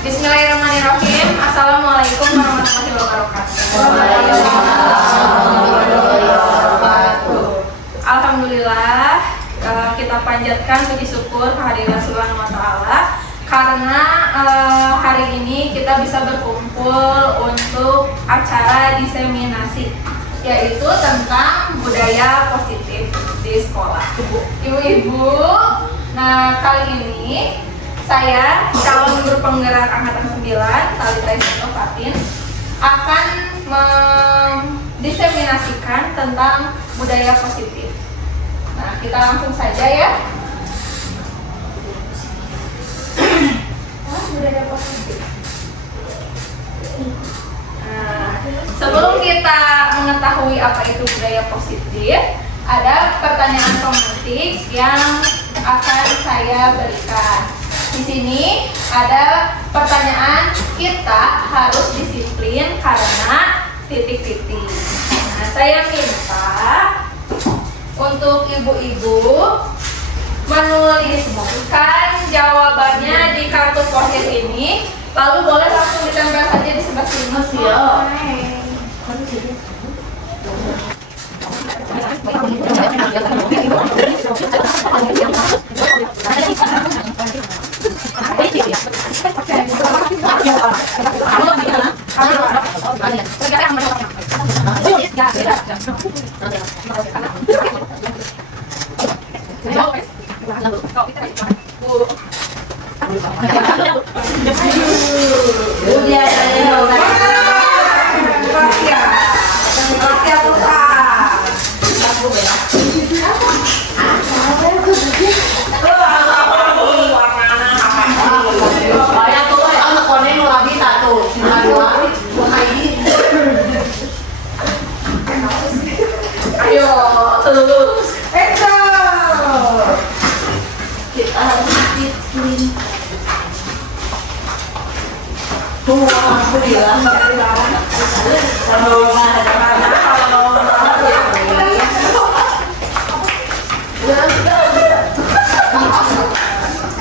Bismillahirrahmanirrahim. Assalamualaikum warahmatullahi wabarakatuh. Alhamdulillah, kita panjatkan puji syukur kehadiran Subhanahu wa Ta'ala karena hari ini kita bisa berkumpul untuk acara diseminasi, yaitu tentang budaya positif di sekolah. Ibu-ibu, nah kali ini saya, calon guru penggerak Angkatan 9, Talita Ismail Fatin, akan mendiseminasikan tentang budaya positif. Nah, kita langsung saja ya. Budaya positif. Nah, sebelum kita mengetahui apa itu budaya positif, ada pertanyaan romantis yang akan saya berikan. Di sini ada pertanyaan, kita harus disiplin karena titik-titik. Nah, saya minta untuk ibu-ibu menuliskan jawabannya di kartu post-it ini, lalu boleh langsung ditempel saja di sebelah sini.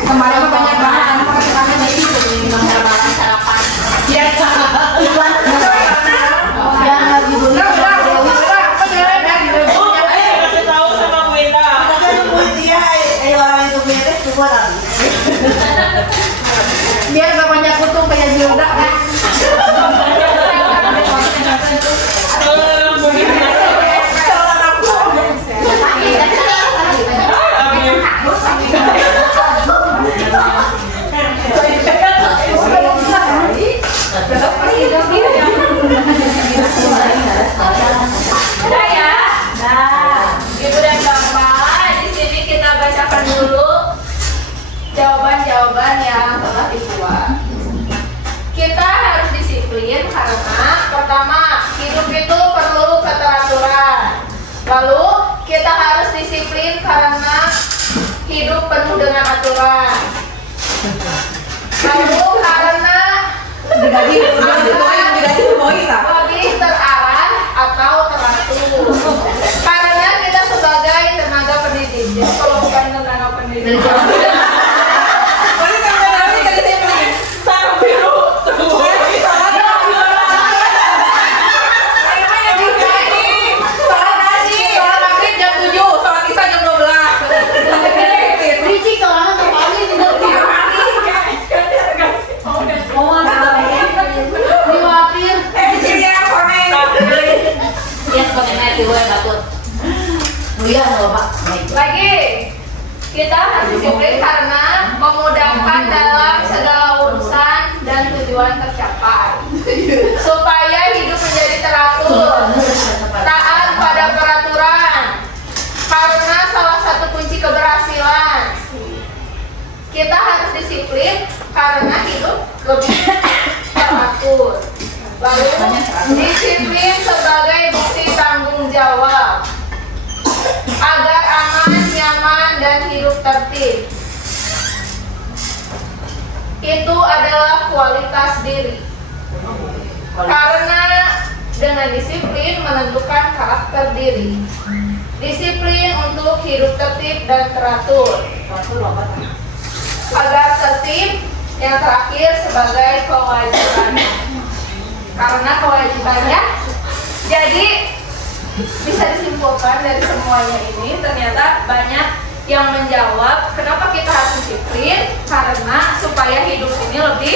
Kemarin banyak banget anak-anaknya dari itu menghormati sarapan. Ya, iklan. Yang lagi dulu. Kasih tahu sama Bu Ida. Bu Ida, orang itu beres semua lagi. Biar gak banyak kutung kayak Zilda kan. Udah ya? Nah, Ibu dan Bapak, di sini kita bacakan dulu jawaban-jawaban yang telah dibuat. Kita harus disiplin karena pertama, hidup itu perlu keteraturan. Lalu, kita harus disiplin karena hidup penuh dengan aturan. Lalu, karena lebih terarah atau teratur. Karena kita sebagai tenaga pendidik. Jadi kalau bukan tenaga pendidik, lagi kita harus disiplin karena memudahkan dalam segala urusan dan tujuan tercapai, supaya hidup menjadi teratur, taat pada peraturan, karena salah satu kunci keberhasilan. Kita harus disiplin karena hidup lebih teratur. Lalu disiplin sebagai bukti tanggung jawab agar aman, nyaman, dan hidup tertib. Itu adalah kualitas diri. Karena dengan disiplin menentukan karakter diri. Disiplin untuk hidup tertib dan teratur. Agar tertib, Yang terakhir sebagai kewajiban. Karena kewajibannya, jadi bisa disimpulkan dari semuanya ini ternyata banyak yang menjawab kenapa kita harus disiplin, karena supaya hidup ini lebih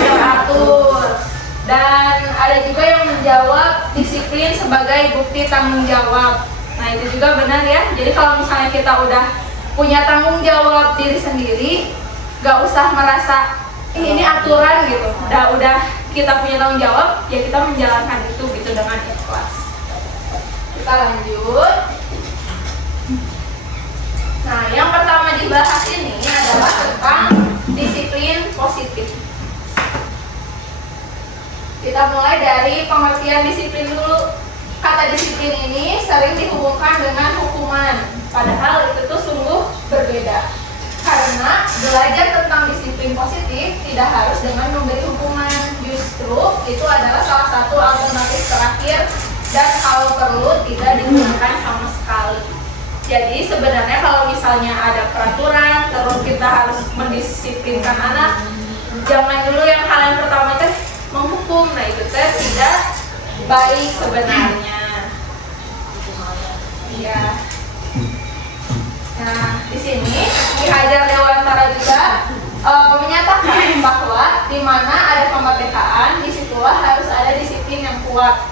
teratur. Dan ada juga yang menjawab disiplin sebagai bukti tanggung jawab. Nah itu juga benar ya. Jadi kalau misalnya kita udah punya tanggung jawab diri sendiri, gak usah merasa ini aturan gitu. Udah kita punya tanggung jawab, ya kita menjalankan itu gitu dengan ikhlas. Kita lanjut. Nah yang pertama dibahas ini adalah tentang disiplin positif. Kita mulai dari pengertian disiplin dulu. Kata disiplin ini sering dihubungkan dengan hukuman, padahal itu tuh sungguh berbeda. Karena belajar tentang disiplin positif tidak harus dengan memberi hukuman. Justru itu adalah salah satu alternatif terakhir dan kalau perlu tidak digunakan sama sekali. Jadi sebenarnya kalau misalnya ada peraturan, terus kita harus mendisiplinkan anak, jangan dulu yang hal yang pertama itu menghukum. Nah itu tidak baik sebenarnya. Iya. Nah di sini Ki Hajar Dewantara juga menyatakan bahwa di mana ada kemerdekaan, disitulah harus ada disiplin yang kuat.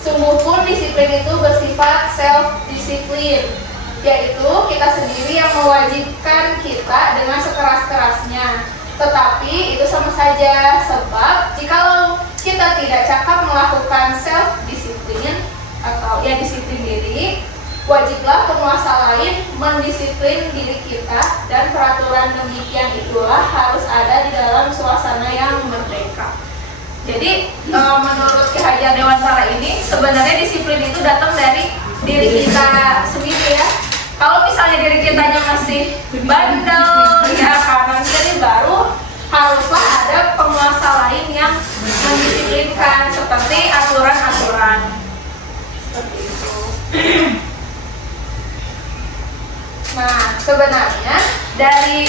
Sungguh pun disiplin itu bersifat self-disiplin, yaitu kita sendiri yang mewajibkan kita dengan sekeras-kerasnya. Tetapi itu sama saja, sebab jikalau kita tidak cakap melakukan self-disiplin atau ya disiplin diri, wajiblah penguasa lain mendisiplin diri kita, dan peraturan demikian itulah harus ada di dalam suasana yang merdeka. Jadi menurut Ki Hajar Dewantara ini sebenarnya disiplin itu datang dari diri kita sendiri ya. Kalau misalnya diri kitanya masih bandel ya kanan kiri, baru haruslah ada penguasa lain yang mendisiplinkan seperti aturan-aturan seperti itu. Nah sebenarnya dari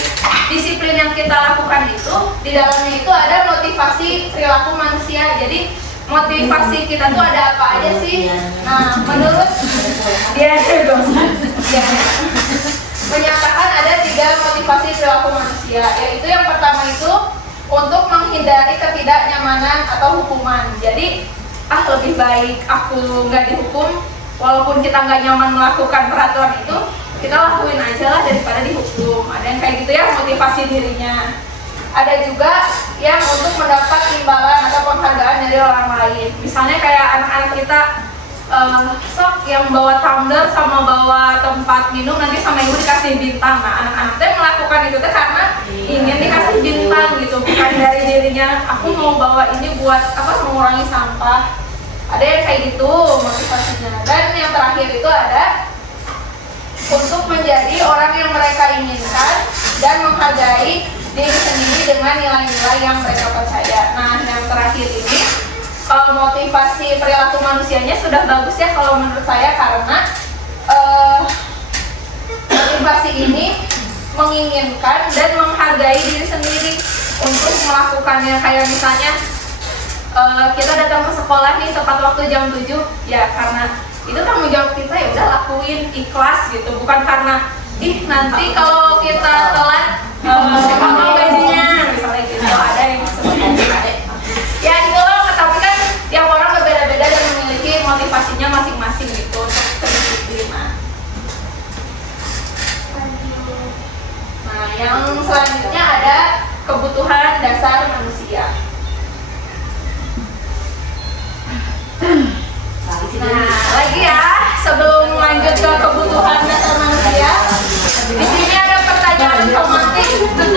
disiplin yang kita lakukan itu, di dalamnya itu ada motivasi perilaku manusia. Jadi motivasi kita tuh ada apa aja sih? Nah menurut dia menyatakan ada 3 motivasi perilaku manusia, yaitu yang pertama itu untuk menghindari ketidaknyamanan atau hukuman. Jadi lebih baik aku nggak dihukum, walaupun kita nggak nyaman melakukan peraturan itu, kita lakuin aja lah daripada dihukum. Ada yang kayak gitu ya, motivasi dirinya. Ada juga yang untuk mendapat imbalan atau penghargaan dari orang lain. Misalnya kayak anak-anak kita sok yang bawa tumbler sama bawa tempat minum, nanti sama ibu dikasih bintang. Nah anak-anak teh melakukan itu teh karena ingin dikasih bintang gitu, bukan dari dirinya aku mau bawa ini buat mengurangi sampah. Ada yang kayak gitu motivasinya. Dan yang terakhir itu ada untuk menjadi orang yang mereka inginkan dan menghargai diri sendiri dengan nilai-nilai yang mereka percaya. Nah yang terakhir ini motivasi perilaku manusianya sudah bagus ya kalau menurut saya, karena motivasi ini menginginkan dan menghargai diri sendiri untuk melakukannya. Kayak misalnya kita datang ke sekolah nih tepat waktu jam 7, ya karena itu tanggung jawab kita, ya udah lakuin ikhlas gitu, bukan karena nanti kalau kita telat potong gajinya misalnya gitu. Ada yang seperti itu ya gitu loh. Tapi kan tiap orang berbeda-beda dan memiliki motivasinya masing-masing gitu untuk kedisiplinan. Nah yang selanjutnya ada kebutuhan dasar manusia. Nah, lagi ya, sebelum lanjut ke kebutuhan dasar manusia, di sini ada pertanyaan otomatis.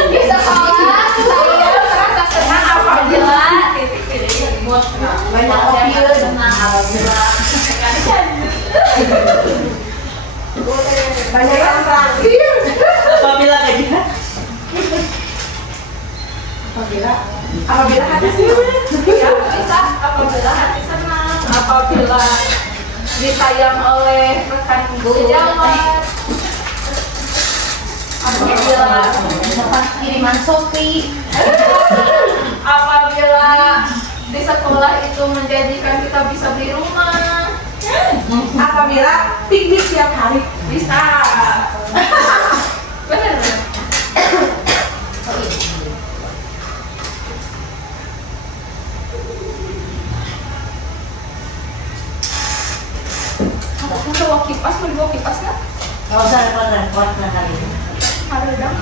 Di sekolah saya merasa senang apabila banyak mobil, senang apabila banyak yang terakhir, Apabila kayak gitu. apabila hati senang, bisa apabila hati senang, apabila disayang oleh rekan sejawat, Apabila dapat kiriman Shopee, apabila di sekolah itu menjadikan kita bisa beli rumah, Apabila piknik tiap hari bisa. Benar. Aku bawa kipas, mau dibawa kipas nggak? Gak usah repot-repot kali ini. Ada dong.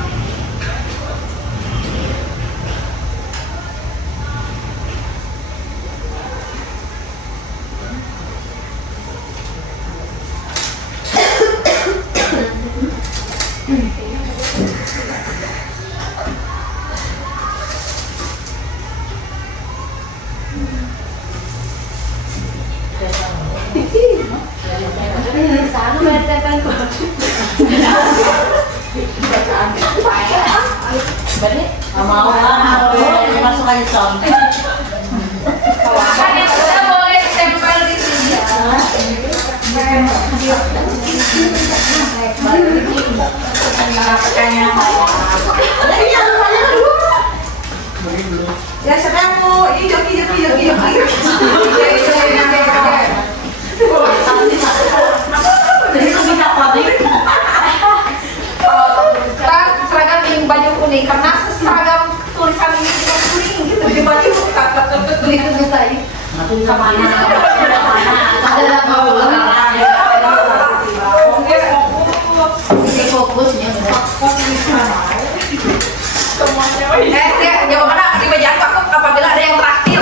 Gak mau lah, masuk aja contoh. Kan yang udah boleh tempel di sini ya. Ya siapa yang mau ini joki. Kita seragam yang baju kuning karena seragam tulisan ini juga kuning gitu di baju kuning itu tadi. Ada mau fokusnya jawabannya di meja aku apabila ada yang terakhir.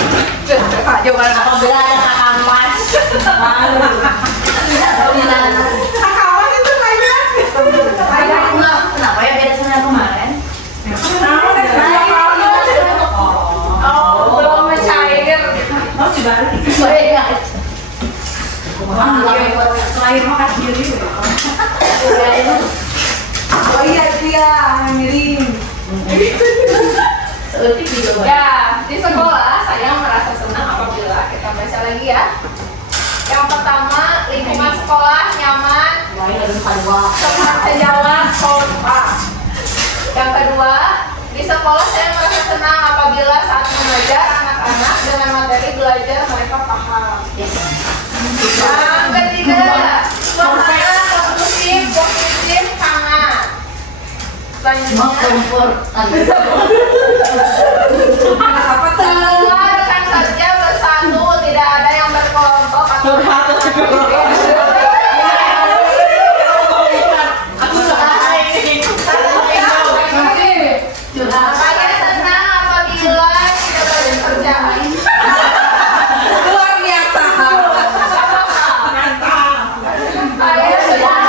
Jawaban Apabila ada kakak mas. kakak awas itu kayaknya. Kenapa ya beda sama yang kemarin? Oh, belum mencair. Oh dibalik. Selain makan diri. Oh iya dia miring. Ya, di sekolah saya merasa senang apabila kita baca lagi ya. Yang pertama, lingkungan sekolah nyaman, teman sejawat, kompak. Yang kedua, di sekolah saya merasa senang apabila saat mengajar anak-anak dengan materi belajar mereka paham. Yang ketiga, suasana positif, hangat. Selanjutnya, semua rekan kerja bersatu, tidak ada yang berkelompok atau saya senang apabila tidak ada kerjaan. Luar biasa. Saya senang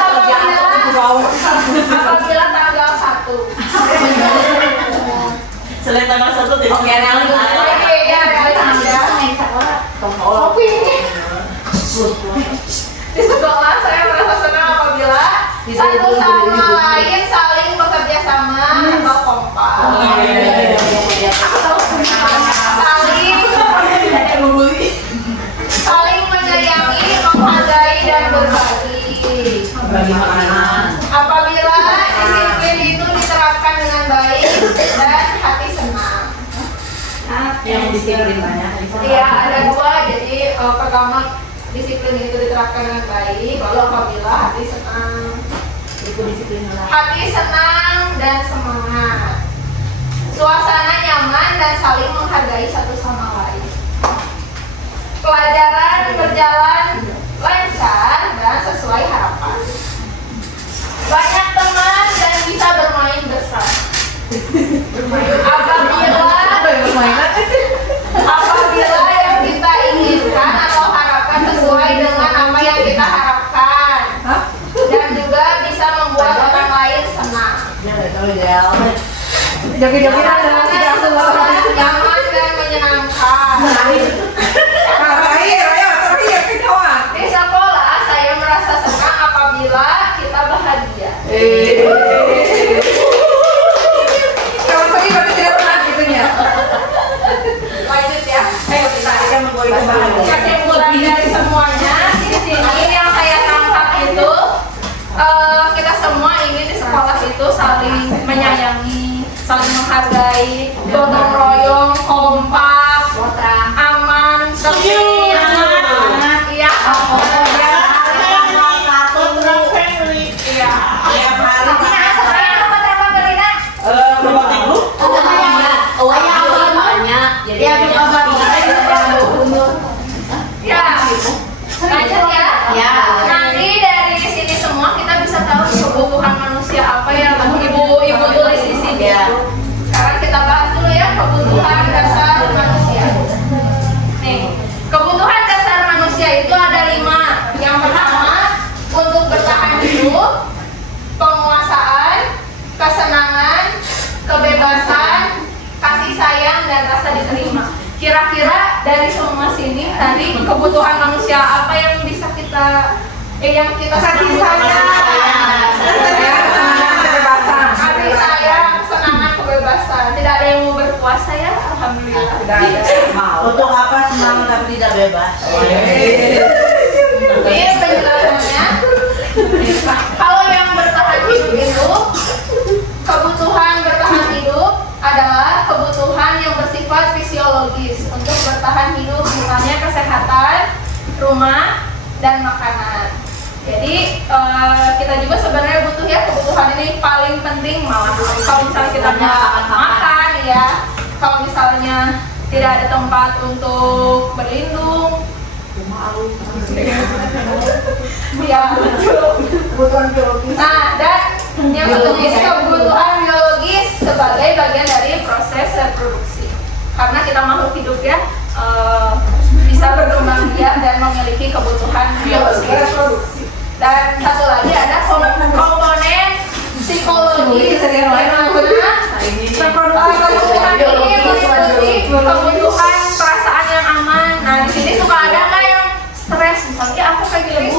apabila tanggal 1. Selain tanggal 1 tidak. Oke, ya, di sekolah saya merasa senang apabila satu sama lain saling bekerja sama atau kompak. Saling menyayangi, menghargai dan berbagi. Apabila disiplin itu diterapkan dengan baik dan hati senang. Yang disiplin banyak. Iya, ada dua. Jadi pertama disiplin itu diterapkan dengan baik. Lalu apabila hati senang. Hati senang dan semangat. Suasana nyaman dan saling menghargai satu sama lain. Pelajaran berjalan lancar dan sesuai harapan. Banyak teman dan bisa bermain bersama. Apabila yang kita inginkan atau harapkan sesuai dengan apa yang kita harapkan, dan juga bisa membuat orang lain senang. Joki-jokian adalah tidak semua orang Nyaman dan menyenangkan. terakhir kawan. Di sekolah saya merasa senang apabila kita bahagia. Kawan saya berarti tidak pernah gitunya. Lanjut ya. Ayo kita Kesimpulan kesimpulan dari semuanya di sini yang saya tangkap itu kita semua ingin di sekolah itu saling Kira-kira dari semua sini tadi kebutuhan manusia apa yang bisa kita yang kita kasih kasih sayang, kesenangan, kebebasan. Tidak ada yang mau berpuasa ya, alhamdulillah. Tidak ada. Untuk apa senang tapi tidak bebas? Ini penjelasannya. Kalau yang bertahan hidup itu, kebutuhan bertahan hidup adalah kebutuhan yang bersifat fisiologis untuk bertahan hidup, misalnya kesehatan, rumah, dan makanan. Jadi kita juga sebenarnya butuh ya kebutuhan ini paling penting, malah kalau misalnya kita nggak makan ya, kalau misalnya tidak ada tempat untuk berlindung, ya kebutuhan biologis. Nah, dan yang ketiga kebutuhan biologis sebagai bagian dari proses reproduksi. Karena kita makhluk hidup ya, bisa berkembang biak dan memiliki kebutuhan biologis. Dan satu lagi ada komponen psikologis. Kebutuhan ini meliputi kebutuhan perasaan yang aman. Nah, di sini suka ada nggak yang stres? Misalnya aku kayak gini,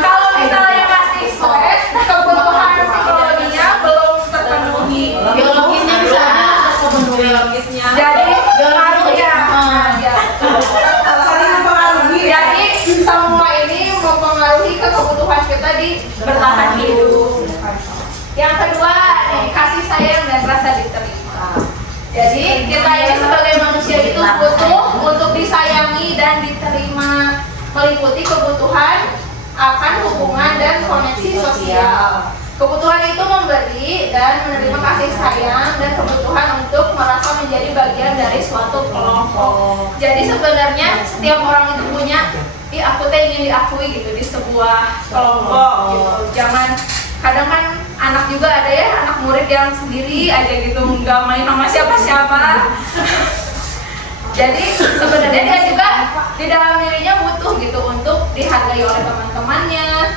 kalau misalnya masih stres, kebutuhan psikologinya belum terpenuhi. Biologisnya bisa biologisnya. Jadi jadi semua ini mempengaruhi kebutuhan kita di bertahan hidup. Yang kedua nih, kasih sayang dan rasa diterima. Jadi kita ini sebagai manusia itu butuh untuk disayangi dan diterima, meliputi kebutuhan akan hubungan dan koneksi sosial. Kebutuhan itu memberi dan menerima kasih sayang dan kebutuhan untuk merasa menjadi bagian dari suatu kelompok. Jadi sebenarnya setiap orang itu punya, aku teh ingin diakui gitu di sebuah kelompok gitu. Jangan, kadang kan anak juga ada ya, anak murid yang sendiri aja gitu, nggak main sama siapa-siapa. Jadi sebenarnya dia juga di dalam dirinya butuh gitu untuk dihargai oleh teman-temannya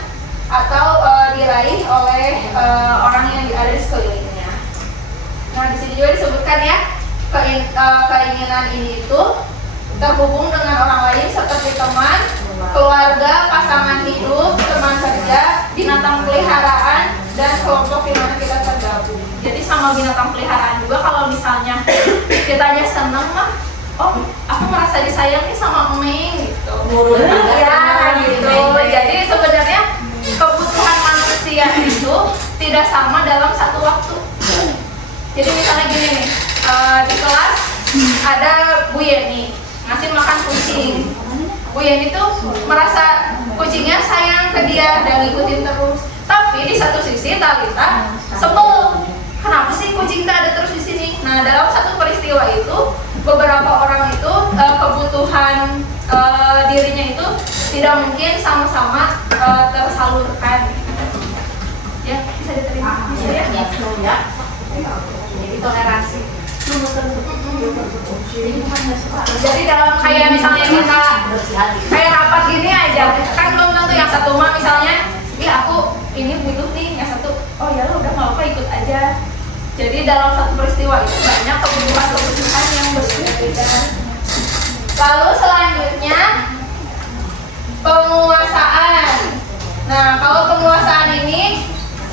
atau diraih oleh orang yang ada di sekelilingnya. Nah, di sini juga disebutkan ya, keinginan ini itu terhubung dengan orang lain seperti teman, keluarga, pasangan hidup, teman kerja, binatang peliharaan, dan kelompok di mana kita tergabung. Jadi sama binatang peliharaan juga, kalau misalnya kitanya seneng mah, oh aku merasa disayangi sama Emeng gitu. Ya gitu. Jadi sebenarnya kebutuhan manusia itu tidak sama dalam satu waktu. Jadi misalnya gini nih, di kelas ada Bu Yeni ngasih makan kucing. Bu Yeni tuh merasa kucingnya sayang ke dia dan ngikutin terus. Tapi di satu sisi Talita sebel, kenapa sih kucing tak ada terus di sini? Nah, dalam satu peristiwa itu beberapa orang itu kebutuhan dirinya itu tidak mungkin sama-sama tersalurkan. Ya, bisa diterima. Bisa ya? Ya. Jadi toleransi. Jadi dalam kayak misalnya kita kayak rapat gini aja, kan belum tentu yang satu mah misalnya, aku ini butuh nih, yang satu, oh ya udah nggak apa ikut aja. Jadi dalam satu peristiwa itu banyak kebutuhan yang berbeda. Lalu selanjutnya penguasaan. Nah, kalau penguasaan ini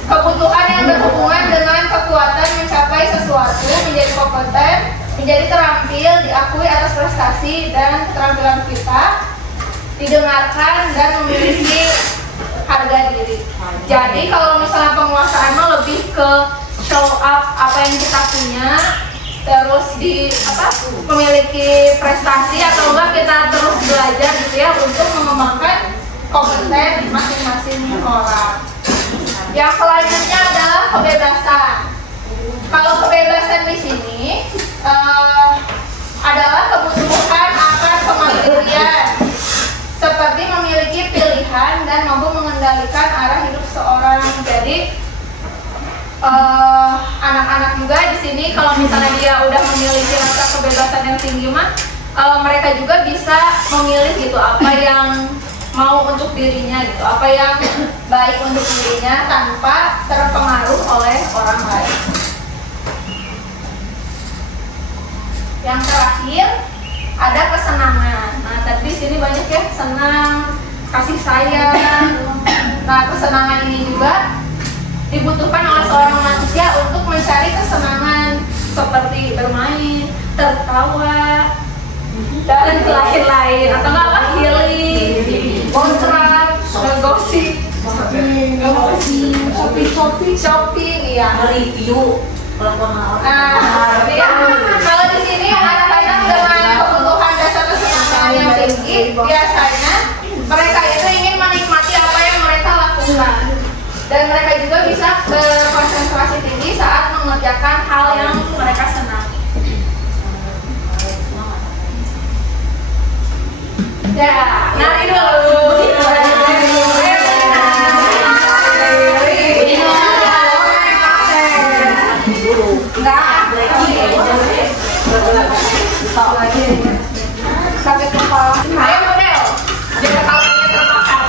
kebutuhan yang berhubungan dengan kekuatan mencapai sesuatu, menjadi kompeten, menjadi terampil, diakui atas prestasi dan keterampilan kita, didengarkan dan memiliki harga diri. Jadi kalau misalnya penguasaan mah lebih ke show up apa yang kita punya, terus memiliki prestasi atau enggak kita terus belajar gitu ya untuk mengembangkan kompeten masing-masing orang. Yang selanjutnya adalah kebebasan. Kalau kebebasan di sini adalah kebutuhan akan kemandirian, seperti memiliki pilihan dan mampu mengendalikan arah hidup seorang. Jadi anak-anak juga di sini kalau misalnya dia udah memiliki rasa kebebasan yang tinggi mah, mereka juga bisa memilih gitu apa yang mau untuk dirinya gitu, apa yang baik untuk dirinya tanpa terpengaruh oleh orang lain. senang, kasih sayang. Nah, kesenangan ini juga dibutuhkan oleh seorang manusia untuk mencari kesenangan seperti bermain, tertawa, dan lain-lain. Atau apa? Healing, kontrak, ngegosip, shopping, iya. Review. Nah, ya, kalau di sini anak-anak dengan kebutuhan dasar kesenangan yang tinggi, biasanya mereka itu ingin menikmati apa yang mereka lakukan, dan mereka juga bisa berkonsentrasi tinggi saat mengerjakan hal yang mereka senangi. Ya, nari dulu. Sakit kepala. Ayo model. Biar kepalanya termakan.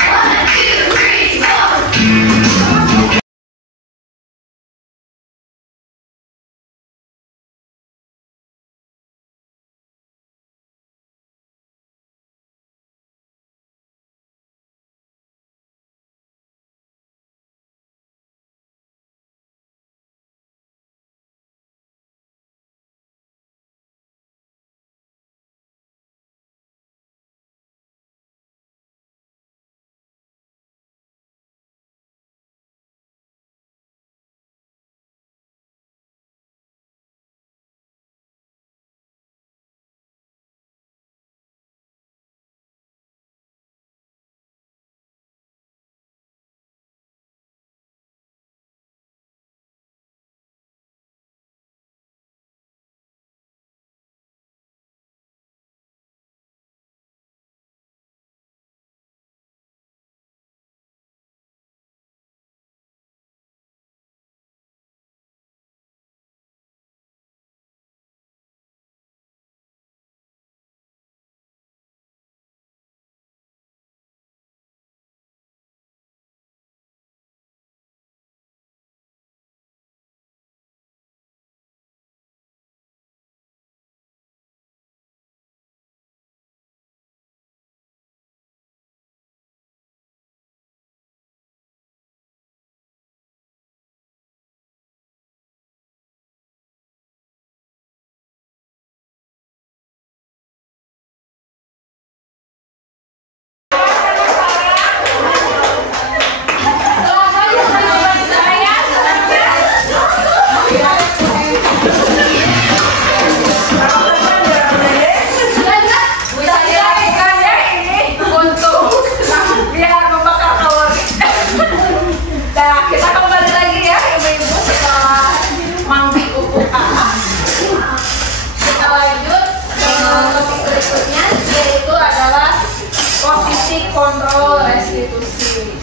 Kontrol restitusi.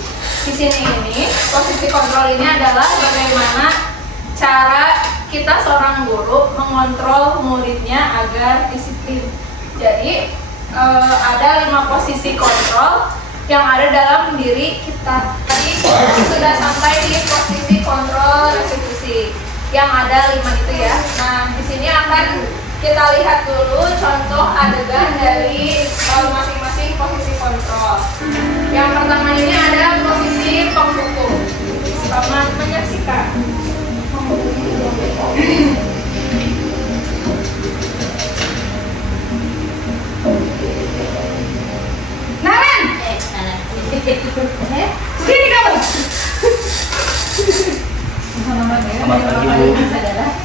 Di sini posisi kontrol ini adalah bagaimana cara kita seorang guru mengontrol muridnya agar disiplin. Jadi ada 5 posisi kontrol yang ada dalam diri kita. Tadi sudah sampai di posisi kontrol restitusi yang ada 5 itu ya. Nah, di sini akan kita lihat dulu contoh adegan dari masing-masing posisi kontrol. Yang pertama ini ada posisi pembuku. Selamat menyaksikan. Naren! Sini kamu! Selamat pagi, Bu.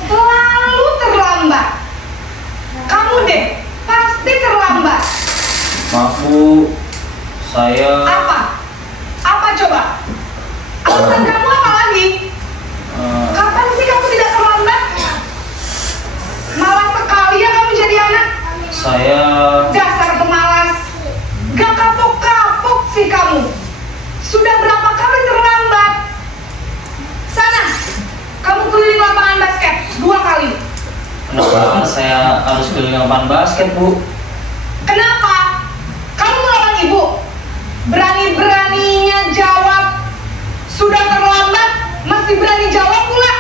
Selalu terlambat. Kamu deh, pasti terlambat. Maaf, Bu. Saya Apa? Apa coba? Alasan kamu apa lagi? Kapan sih kamu tidak terlambat? Malas sekali ya kamu jadi anak. saya Dasar pemalas. Gak kapok-kapok sih kamu. Sudah berapa kali terlambat? Sana, kamu keliling lapangan basket 2 kali. kenapa saya harus keliling lapangan basket, Bu? Kenapa? Kamu melawan ibu? Berani-beraninya jawab. Sudah terlambat, masih berani jawab pula.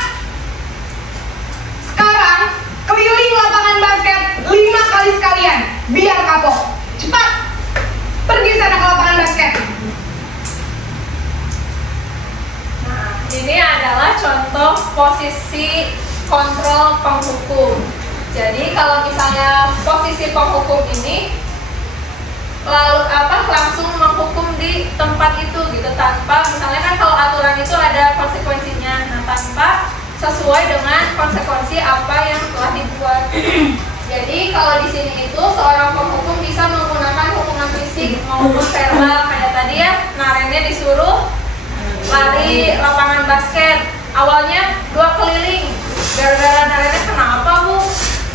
Sekarang, keliling lapangan basket 5 kali sekalian. Biar kapok. Cepat, pergi sana ke lapangan posisi kontrol penghukum. Jadi kalau misalnya posisi penghukum ini langsung menghukum di tempat itu gitu, tanpa misalnya kan kalau aturan itu ada konsekuensinya, nah tanpa sesuai dengan konsekuensi apa yang telah dibuat. Jadi kalau di sini itu seorang penghukum bisa menggunakan hukuman fisik maupun verbal, kayak tadi ya, Narennya disuruh lari lapangan basket, awalnya 2 keliling, gara-gara Narennya kenapa Bu?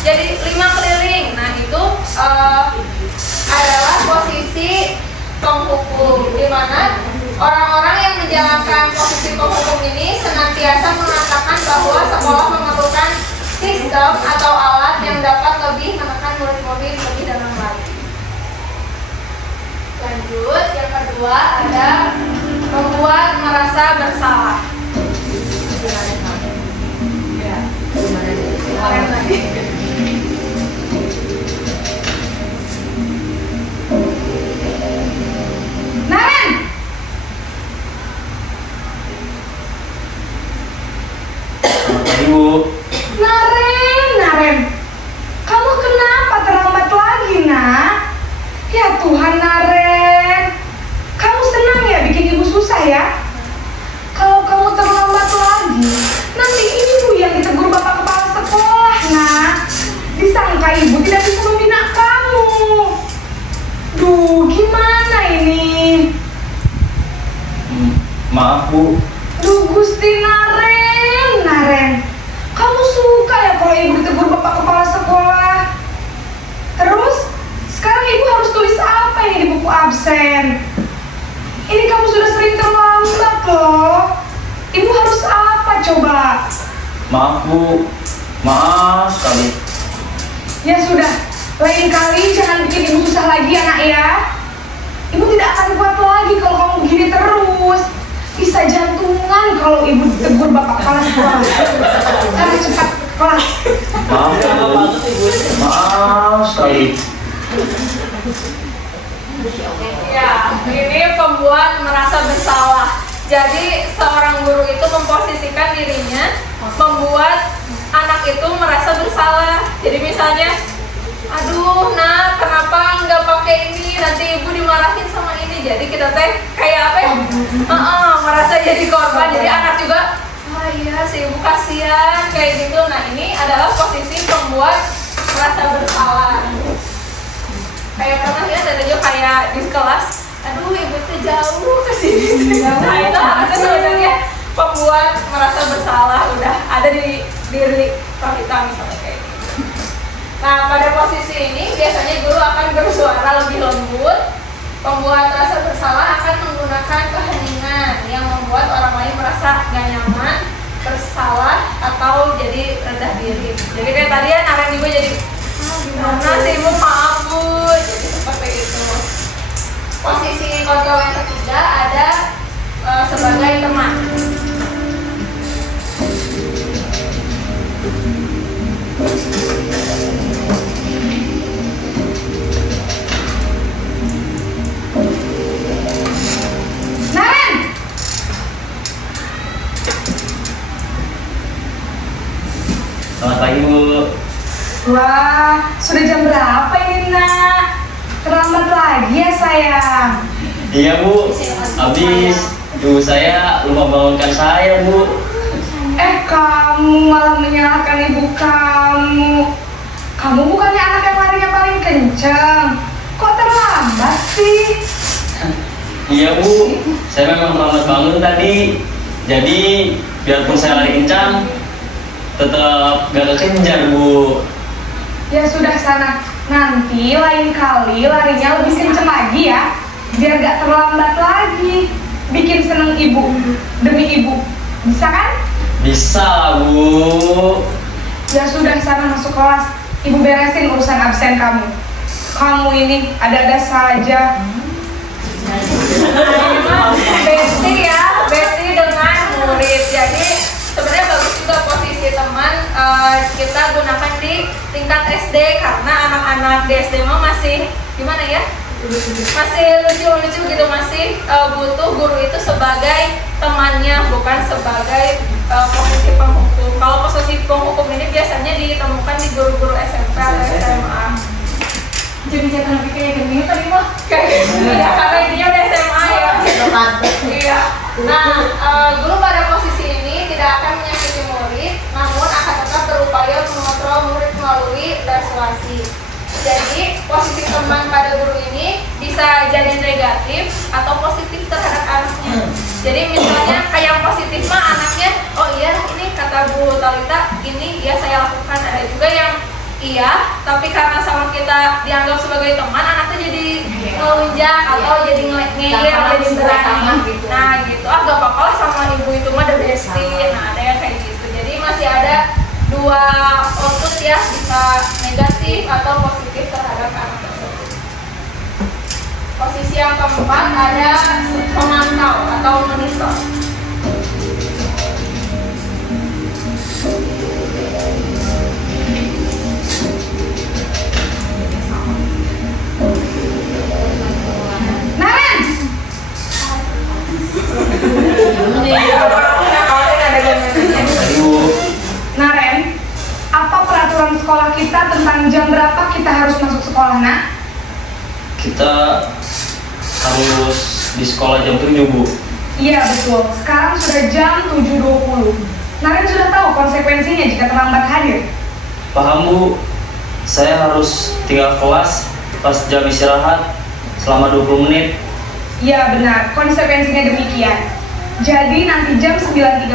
Jadi 5 keliling. Nah itu adalah posisi penghukum, di mana orang-orang yang menjalankan posisi penghukum ini senantiasa mengatakan bahwa sekolah memerlukan sistem atau alat yang dapat lebih menekan murid-murid lebih dalam lagi. Lanjut, yang kedua ada membuat merasa bersalah. Naren! Ibu, Naren, kamu kenapa terlambat lagi, nak? Ya Tuhan, Naren, kamu senang ya bikin ibu susah ya? Kalau kamu terlambat lagi, nanti ibu yang ditegur bapak kepala sekolah, nak. Disangka ibu tidak bisa membina kamu. Duh, gimana ini? maaf Bu. Duh, Gusti Naren, kamu suka ya kalau ibu ditegur bapak kepala sekolah? Terus, sekarang ibu harus tulis apa ini di buku absen? Ini kamu sudah sering terlambat loh. Ibu harus apa coba? Maaf Bu, maaf sekali. Ya sudah, lain kali jangan bikin ibu susah lagi ya nak ya. Ibu tidak akan kuat lagi kalau kamu begini terus. Bisa jantungan kalau ibu ditegur bapak kepala sekolah. Sekarang cepat ke kelas. Maaf sekali. Ya, ini pembuat merasa bersalah. Jadi seorang guru itu memposisikan dirinya membuat anak itu merasa bersalah. Jadi misalnya, aduh nak, kenapa nggak pakai ini? Nanti ibu dimarahin sama ini. Jadi kita teh kayak apa ya? Merasa jadi korban. Jadi anak juga, wah iya si ibu kasihan kayak gitu. Nah ini adalah posisi pembuat merasa bersalah. Kayak pernah lihat ada juga kayak di kelas, aduh ibu tuh jauh ke sini. Nah itu harusnya sebenarnya pembuat merasa bersalah udah ada di diri kita misalnya kayak gitu. Nah pada posisi ini biasanya guru akan bersuara lebih lembut. Pembuat rasa bersalah akan menggunakan keheningan yang membuat orang lain merasa gak nyaman, bersalah, atau jadi rendah diri. Jadi kayak tadi ya Naren juga jadi, gimana sih ibu, maaf bu. Jadi seperti itu. Posisi kontrol yang ketiga ada sebagai teman. Naren! Selamat pagi Bu. Wah, sudah jam berapa ini nak? Terlambat lagi ya sayang. Iya Bu, habis ibu saya lupa bangunkan saya Bu. Kamu malah menyalahkan ibu kamu. Kamu bukannya anak yang larinya paling kenceng. Kok terlambat sih? Iya Bu, saya memang terlambat bangun tadi. Jadi biarpun saya lari kencang, tetap gak kekejar Bu. Ya sudah sana. Nanti lain kali larinya lebih kenceng lagi ya. Biar gak terlambat lagi. Bikin seneng ibu demi ibu. Bisa kan? Bisa lah Bu. Ya sudah sana masuk kelas. Ibu beresin urusan absen kamu. Kamu ini ada-ada saja. Besti ya, besti dengan murid. Jadi sebenarnya bagus juga posisi teman kita gunakan di tingkat SD karena anak-anak di SD mah masih gimana ya? Masih lucu-lucu gitu, masih butuh guru itu sebagai temannya bukan sebagai posisi penghukum. Kalau posisi penghukum ini biasanya ditemukan di guru-guru SMP atau SMA. Jadi jangan lebih kayak gini tadi mah. Kayak udah karena intinya udah SMA ya. Iya. Nah, guru pada posisi ini tidak akan menyakiti murid, namun akan tetap berupaya mengontrol murid melalui persuasi. Jadi, posisi teman pada guru ini bisa jadi negatif atau positif terhadap anaknya. Jadi misalnya kayak yang positif mah anaknya, oh iya ini kata Bu Talita, ini ya saya lakukan. Ada juga yang iya, tapi karena sama kita dianggap sebagai teman, anaknya jadi ngelunjak atau jadi ngeyel, jadi berani. Nah gitu, gak apa-apa lah sama ibu itu mah the bestie. Nah ada yang kayak gitu. Jadi masih ada dua output ya, bisa negatif atau positif terhadap anak tersebut. Posisi yang keempat ada memantau atau monitor. Naren, apa peraturan sekolah kita tentang jam berapa kita harus masuk sekolah, nak? Kita harus di sekolah jam 7, Bu. Iya betul, sekarang sudah jam 7.20. Naren sudah tahu konsekuensinya jika terlambat hadir? Paham, Bu. Saya harus tinggal kelas pas jam istirahat selama 20 menit. Iya benar, konsekuensinya demikian. Jadi nanti jam 9.30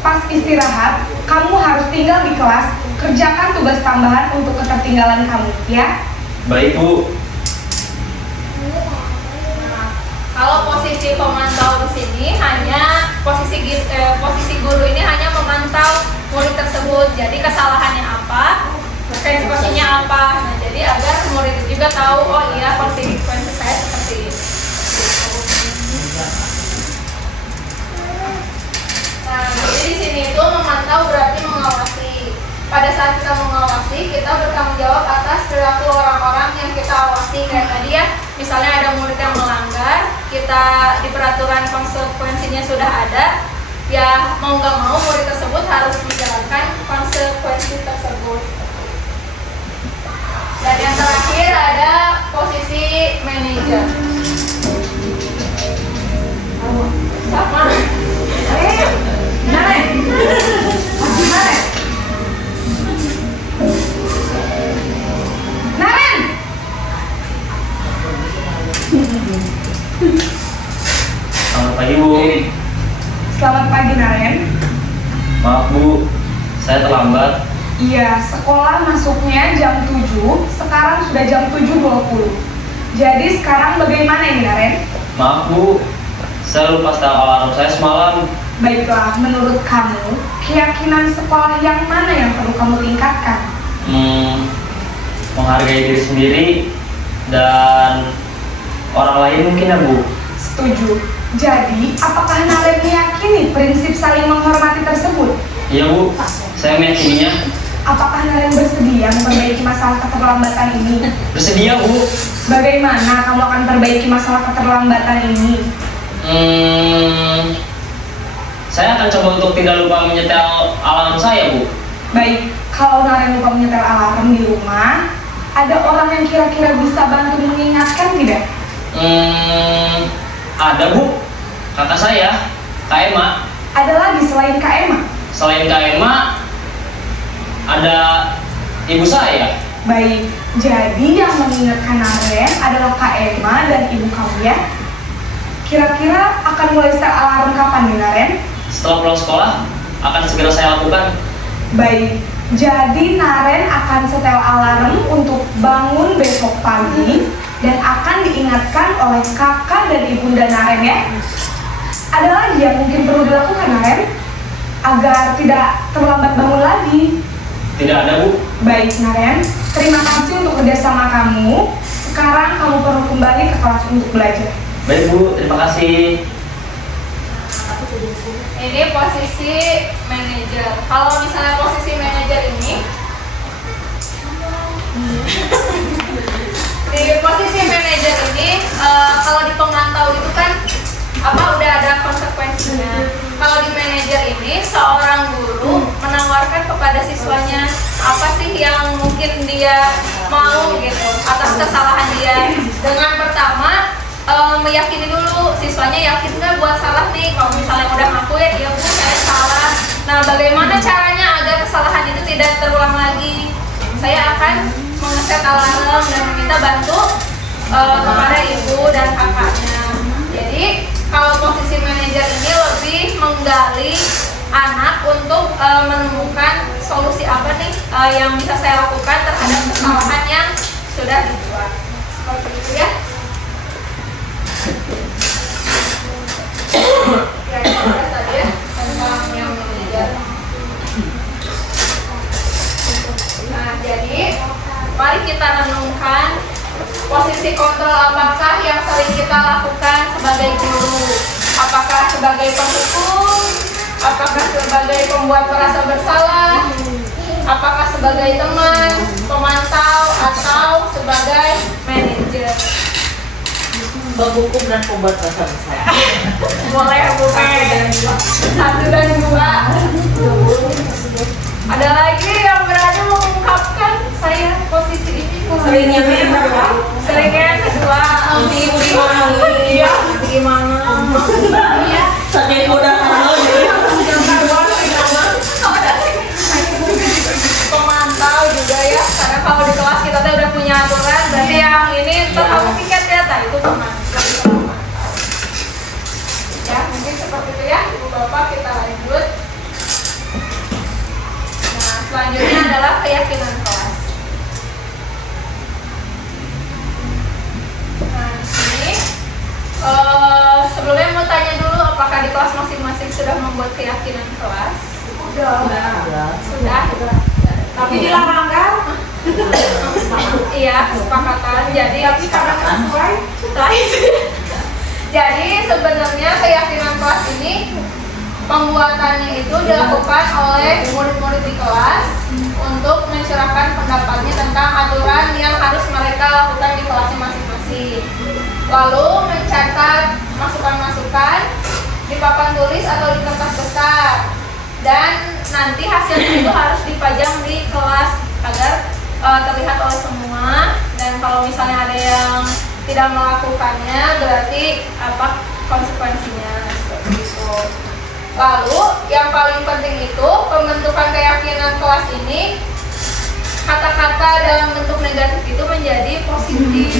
pas istirahat, kamu harus tinggal di kelas, kerjakan tugas tambahan untuk ketertinggalan kamu, ya? Baik, Bu. Kalau posisi pemantau di sini hanya posisi guru ini hanya memantau murid tersebut. Jadi kesalahannya apa, konsekuensinya apa. Nah, jadi agar murid itu juga tahu, oh iya konsekuensi saya seperti ini. Nah, jadi di sini itu memantau berarti mengawasi. Pada saat kita mengawasi, kita bertanggung jawab atas perilaku orang-orang yang kita awasi. Kayak tadi ya, misalnya ada murid yang melanggar, kita di peraturan konsekuensinya sudah ada, ya mau nggak mau murid tersebut harus menjalankan konsekuensi tersebut. Dan yang terakhir ada posisi manajer. Sama. Naren, Naren. Selamat pagi, Bu. Selamat pagi, Naren. Maaf, Bu. Saya terlambat. Iya, sekolah masuknya jam 7, sekarang sudah jam 7.20. Jadi sekarang bagaimana ini, Naren? Maaf, Bu. Saya lupa setel alarm saya semalam. Baiklah, menurut kamu, keyakinan sekolah yang mana yang perlu kamu tingkatkan? Menghargai diri sendiri dan orang lain mungkin ya, Bu. Setuju. Jadi, apakah Naren meyakini prinsip saling menghormati tersebut? Iya, Bu. Saya meyakininya. Apakah Naren bersedia memperbaiki masalah keterlambatan ini? Bersedia, Bu. Bagaimana kamu akan perbaiki masalah keterlambatan ini? Saya akan coba untuk tidak lupa menyetel alarm saya, Bu. Baik, kalau Naren lupa menyetel alarm di rumah, ada orang yang kira-kira bisa bantu mengingatkan tidak? Ada, Bu. Kakak saya, Kak Emma. Ada lagi selain Kak Emma? Selain Kak Emma, ada ibu saya. Baik, jadi yang mengingatkan Naren adalah Kak Emma dan ibu kamu ya? Kira-kira akan mulai setel alarm kapan nih, Naren? Setelah pulang sekolah, akan segera saya lakukan. Baik, jadi Naren akan setel alarm untuk bangun besok pagi dan akan diingatkan oleh kakak dan ibunda Naren ya. Ada lagi yang mungkin perlu dilakukan, Naren, agar tidak terlambat bangun lagi? Tidak ada, Bu. Baik, Naren, terima kasih untuk kerjasama kamu. Sekarang kamu perlu kembali ke kelas untuk belajar. Baik, Bu. Terima kasih. Ini posisi manajer. Kalau misalnya posisi manajer ini, di posisi manajer ini, kalau di pemantau itu kan udah ada konsekuensinya. Kalau kalau di manajer ini seorang guru menawarkan kepada siswanya apa sih yang mungkin dia mau gitu atas kesalahan dia. Dengan pertama meyakini dulu siswanya yakin nggak buat salah nih. Kalau misalnya udah ngakuin ya bu saya salah. Nah bagaimana caranya agar kesalahan itu tidak terulang lagi? Saya akan mengeset alarm dan meminta bantu kepada ibu dan kakaknya. Jadi kalau posisi manajer ini lebih menggali anak untuk menemukan solusi apa nih yang bisa saya lakukan terhadap kesalahan yang sudah dibuat. Seperti itu ya. Ya itu tadi ya tentang yang manajer. Nah jadi mari kita renungkan posisi kontrol apakah yang sering kita lakukan sebagai guru. Apakah sebagai penghukum, apakah sebagai pembuat merasa bersalah, apakah sebagai teman, pemantau, atau sebagai manajer. Penghukum dan pembuat merasa bersalah. Boleh bukan? 1 dan 2. Ada lagi yang berani mengungkapkan saya posisi ini? Seringnya memang Pak. Seringnya kedua. Iya. Gimana? Iya. Saking udah kenal ya. Pemantau juga ya. Karena kalau di kelas kita tuh udah punya aturan. Berarti yang ini tetap piket data itu pemantau. Ya mungkin seperti itu ya. Ibu bapak kita lanjut. Selanjutnya adalah keyakinan kelas. Nah, ini sebelumnya mau tanya dulu apakah di kelas masing-masing sudah membuat keyakinan kelas? Sudah. Tapi dilarang kan? Iya, kesepakatan. Jadi Karena sesuai. Jadi sebenarnya keyakinan kelas ini pembuatannya itu dilakukan oleh murid-murid di kelas untuk mencurahkan pendapatnya tentang aturan yang harus mereka lakukan di kelasnya masing-masing. Lalu mencatat masukan-masukan di papan tulis atau di kertas besar. Dan nanti hasilnya itu harus dipajang di kelas agar terlihat oleh semua. Dan kalau misalnya ada yang tidak melakukannya berarti apa konsekuensinya seperti itu. Lalu yang paling penting itu pembentukan keyakinan kelas ini kata-kata dalam bentuk negatif itu menjadi positif.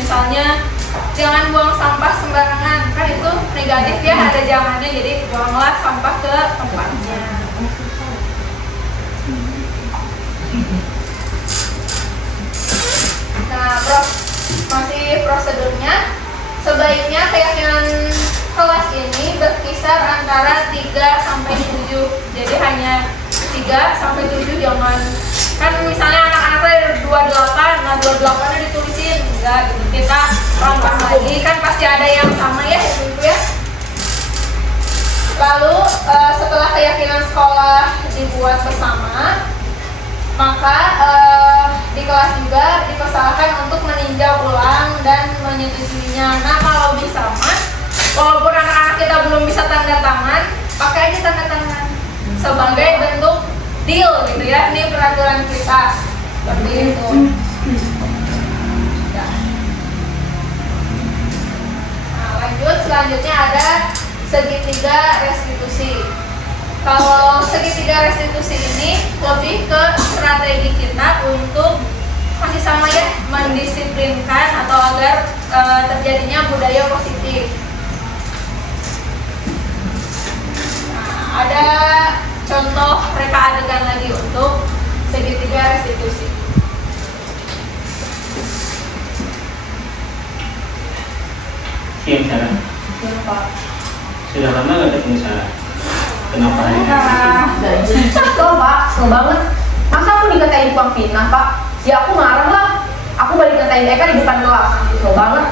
Misalnya jangan buang sampah sembarangan, kan itu negatif ya, ada jangannya, jadi buanglah sampah ke tempatnya. Nah, masih prosedurnya sebaiknya keyakinan kelas ini berkisar antara 3 sampai 7. Jadi hanya 3 sampai 7, jangan kan misalnya anak-anaknya 28, nah 28-nya ditulisin enggak gitu. Kita rangkum lagi kan pasti ada yang sama ya itu ya. Lalu setelah keyakinan sekolah dibuat bersama, maka di kelas juga dipersilakan untuk meninjau ulang dan menyetujuinya. Nah kalau bisa mas, walaupun anak-anak kita belum bisa tanda tangan, pakai aja tanda tangan sebagai bentuk deal gitu ya. Ini peraturan kita seperti itu. Nah, lanjut selanjutnya ada segitiga restitusi. Kalau segitiga restitusi ini lebih ke strategi kita untuk masih sama ya, mendisiplinkan atau agar terjadinya budaya positif. Nah, ada contoh reka adegan lagi untuk segitiga restitusi. Siap Sarah. Sudah lama nggak ketemu Sarah? Kenapa hari ini? Kesel pak, kesel banget. Masa aku dikatain tukang fitnah pak? Ya aku marah lah. Aku balik ngatain Eka di depan kelas. Kesel banget.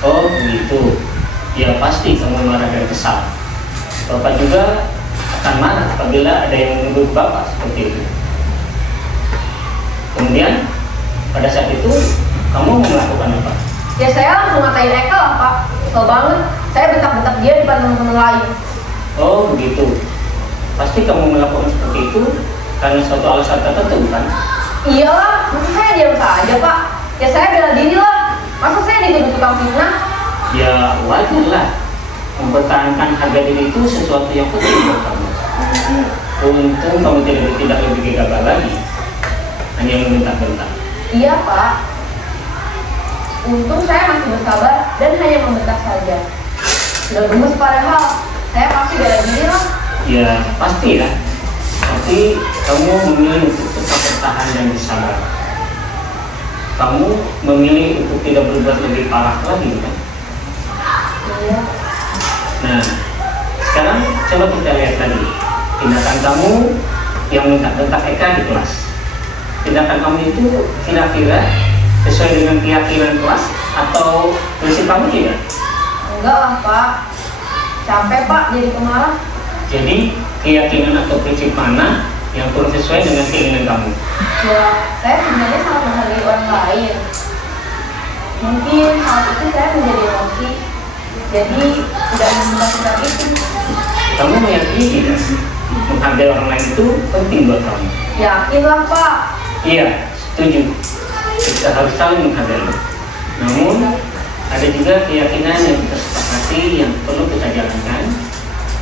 Oh begitu. Ya pasti kamu marah dan kesal. Bapak juga akan marah apabila ada yang menuduh Bapak seperti itu. Kemudian pada saat itu kamu mau melakukan apa? Ya saya langsung ngatain Eka lah pak. Kesel banget. Saya bentak-bentak dia di depan teman-teman lain. Oh begitu. Pasti kamu melakukan seperti itu karena suatu alasan tertentu kan? Iyalah, masa saya diam saja Pak? Ya saya bela diri lah. Masa saya dituduh tukang fitnah? Ya wajar lah. Mempertahankan harga diri itu sesuatu yang penting buat kamu. Untung kamu tidak lebih gegabah lagi, hanya membentak-bentak. Iya Pak. Untung saya masih bersabar dan hanya membentak saja. Sudah gemes padahal, saya pasti bela diri lah. Ya pasti ya. Tapi kamu memilih untuk tetap bertahan dan bersabar. Kamu memilih untuk tidak berbuat lebih parah lagi kan? Iya. Nah, sekarang coba kita lihat lagi tindakan kamu yang bentak-bentak Eka di kelas. Tindakan kamu itu kira-kira sesuai dengan keyakinan kelas atau prinsip kamu tidak? Enggak lah Pak. Capek Pak jadi pemarah. Jadi keyakinan atau prinsip mana yang kurang sesuai dengan keinginan kamu? Ya, saya sebenarnya sangat menghargai orang lain. Mungkin saat itu saya menjadi emosi, jadi tidak membentak itu. Kamu meyakini tidak? Menghargai orang lain itu penting buat kamu. Yakinlah Pak. Iya, setuju. Kita harus saling menghargai. Namun ada juga keyakinan yang kita sepakati yang perlu kita jalankan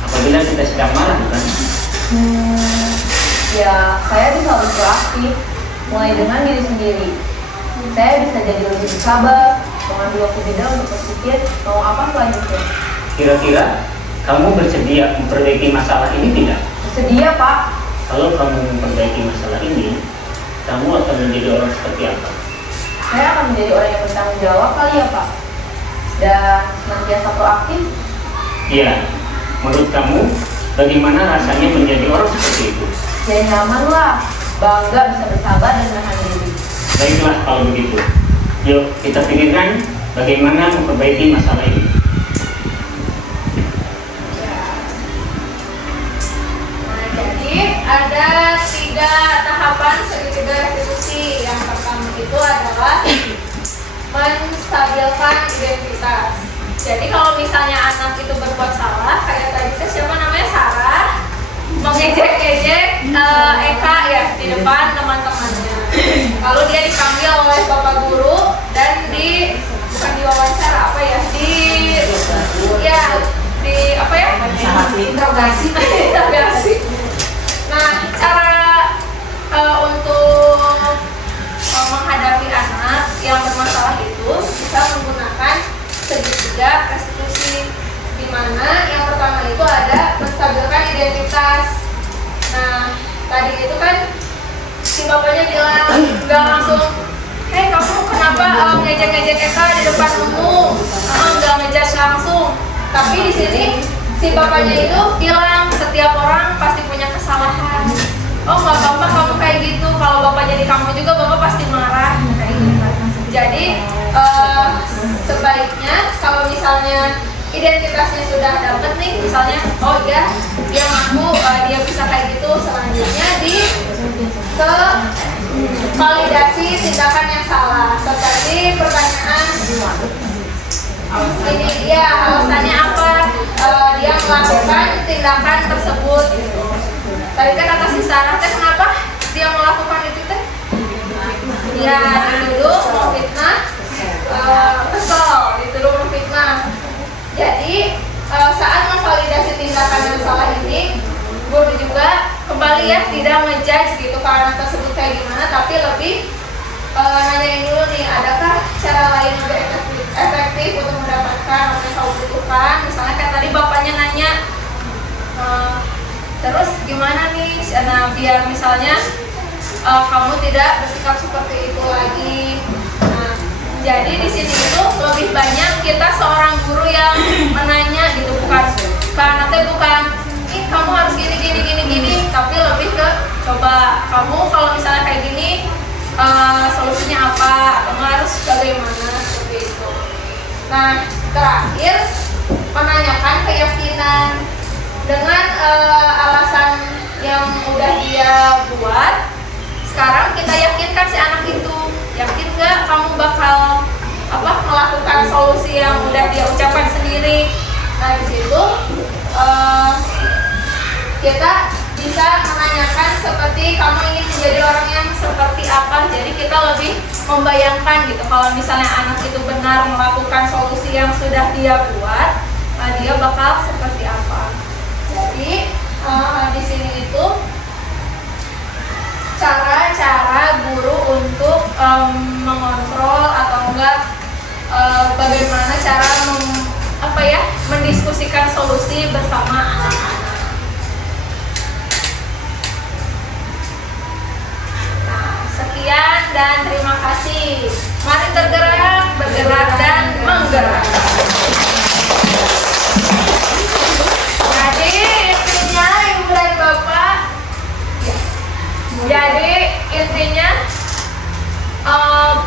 apabila kita sedang marah, bukan? Ya, saya bisa berproaktif, mulai dengan diri sendiri. Saya bisa jadi lebih bersabar, mengambil waktu jeda untuk berpikir mau apa selanjutnya. Kira-kira kamu bersedia memperbaiki masalah ini tidak? Bersedia Pak. Kalau kamu memperbaiki masalah ini, kamu akan menjadi orang seperti apa? Saya akan menjadi orang yang bertanggung jawab kali ya Pak. Dan senantiasa proaktif. Iya, menurut kamu bagaimana rasanya menjadi orang seperti itu? Ya nyaman lah, bangga bisa bersabar dan menahan diri. Baiklah kalau begitu. Yuk kita pikirkan bagaimana memperbaiki masalah ini. Nah, jadi ada 3 tahapan segitiga restitusi. Yang pertama itu adalah menstabilkan identitas. Jadi kalau misalnya anak itu berbuat salah, kayak tadi itu siapa namanya, Sarah, mengejek-ejek Eka ya di depan teman-temannya. Lalu dia dipanggil oleh bapak guru dan bukan diwawancara apa ya, interogasi. Nah, cara untuk menghadapi anak yang bermasalah itu bisa menggunakan segitiga restitusi, di mana yang pertama itu ada menstabilkan identitas. Nah, tadi itu kan si bapaknya bilang nggak langsung, hei kamu kenapa ngejek-ngejek Eka di depan umum, nggak ngejudge langsung. Tapi di sini si bapaknya itu bilang setiap orang pasti punya kesalahan. Oh nggak apa-apa kamu kayak gitu, kalau bapak jadi kamu juga bapak pasti marah kayak gitu. Jadi sebaiknya kalau misalnya identitasnya sudah dapat nih, misalnya oh ya dia ngaku dia bisa kayak gitu, selanjutnya ke validasi tindakan yang salah, seperti pertanyaan ini ya alasannya apa dia melakukan tindakan tersebut. Tadi kan kata si Sarah teh kenapa dia melakukan itu teh? Dia dituduh memfitnah, kesel dituduh memfitnah. Jadi saat memvalidasi tindakan yang salah ini, guru juga kembali ya tidak ngejudge gitu karena tersebut kayak gimana, tapi lebih nanyain dulu nih, adakah cara lain lebih efektif untuk mendapatkan apa yang kamu butuhkan. Misalnya kayak tadi bapaknya nanya, terus gimana nih, nah biar misalnya kamu tidak bersikap seperti itu lagi. Nah, jadi di sini itu lebih banyak kita seorang guru yang menanya gitu, bukan anaknya bukan ih kamu harus gini, tapi lebih ke coba kamu kalau misalnya kayak gini solusinya apa, atau harus bagaimana seperti itu. Nah, terakhir menanyakan keyakinan dengan alasan yang udah dia buat. Sekarang kita yakinkan si anak itu, yakin nggak kamu bakal melakukan solusi yang udah dia ucapkan sendiri. Nah di situ kita bisa menanyakan seperti kamu ingin menjadi orang yang seperti apa. Jadi kita lebih membayangkan gitu, kalau misalnya anak itu benar melakukan solusi yang sudah dia buat, dia bakal seperti apa. Jadi di sini itu cara-cara guru untuk mengontrol atau enggak bagaimana cara mendiskusikan solusi bersama anak-anak. Nah, sekian dan terima kasih. Mari tergerak, bergerak dan menggerak. Jadi intinya Ibu dan Bapak, jadi intinya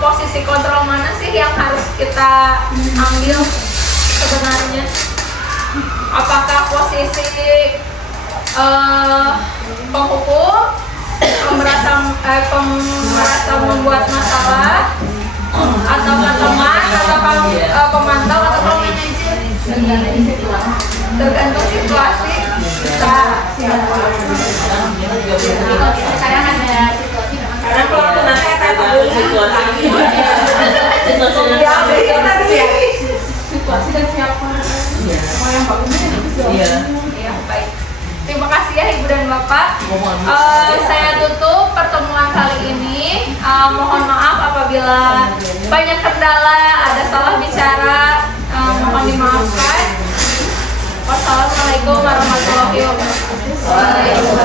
posisi kontrol mana sih yang harus kita ambil sebenarnya? Apakah posisi penghukum, merasa membuat masalah, atau teman, atau pemantau, atau manajer? Tergantung situasi. Sekarang ada situasi memang. Karena pelaku nanti akan tahu situasi. Situasi dan siapa? Oh, yang bagusnya itu. Iya. Iya, baik. Terima kasih ya Ibu dan Bapak. Saya tutup pertemuan kali ini. Mohon maaf apabila banyak kendala, ada salah bicara, mohon dimaafkan. Wassalamualaikum warahmatullahi wabarakatuh.